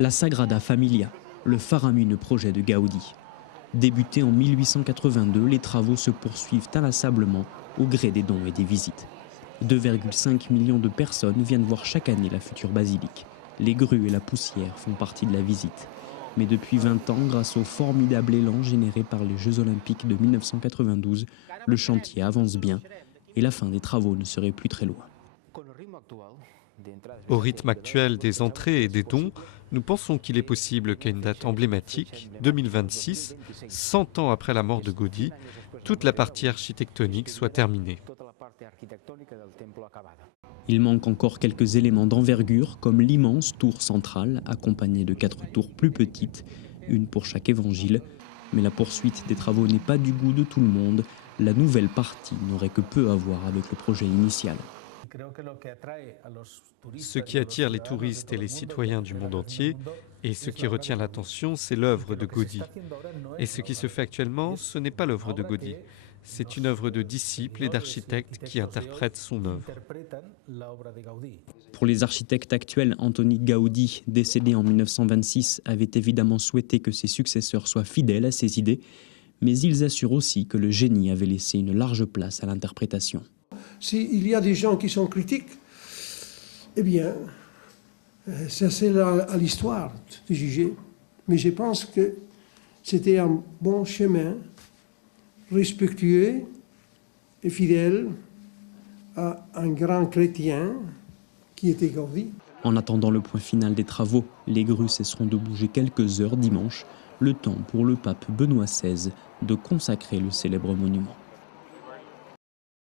La Sagrada Familia, le faramineux projet de Gaudi. Débuté en 1882, les travaux se poursuivent inlassablement au gré des dons et des visites. 2,5 millions de personnes viennent voir chaque année la future basilique. Les grues et la poussière font partie de la visite. Mais depuis 20 ans, grâce au formidable élan généré par les Jeux Olympiques de 1992, le chantier avance bien et la fin des travaux ne serait plus très loin. Au rythme actuel des entrées et des dons, nous pensons qu'il est possible qu'à une date emblématique, 2026, 100 ans après la mort de Gaudi, toute la partie architectonique soit terminée. Il manque encore quelques éléments d'envergure, comme l'immense tour centrale, accompagnée de 4 tours plus petites, une pour chaque évangile. Mais la poursuite des travaux n'est pas du goût de tout le monde. La nouvelle partie n'aurait que peu à voir avec le projet initial. Ce qui attire les touristes et les citoyens du monde entier, et ce qui retient l'attention, c'est l'œuvre de Gaudi. Et ce qui se fait actuellement, ce n'est pas l'œuvre de Gaudi. C'est une œuvre de disciples et d'architectes qui interprètent son œuvre. Pour les architectes actuels, Antoni Gaudi, décédé en 1926, avait évidemment souhaité que ses successeurs soient fidèles à ses idées, mais ils assurent aussi que le génie avait laissé une large place à l'interprétation. S'il y a des gens qui sont critiques, eh bien, ça c'est à l'histoire de juger. Mais je pense que c'était un bon chemin, respectueux et fidèle à un grand chrétien qui était Gaudi. En attendant le point final des travaux, les grues cesseront de bouger quelques heures dimanche, le temps pour le pape Benoît XVI de consacrer le célèbre monument.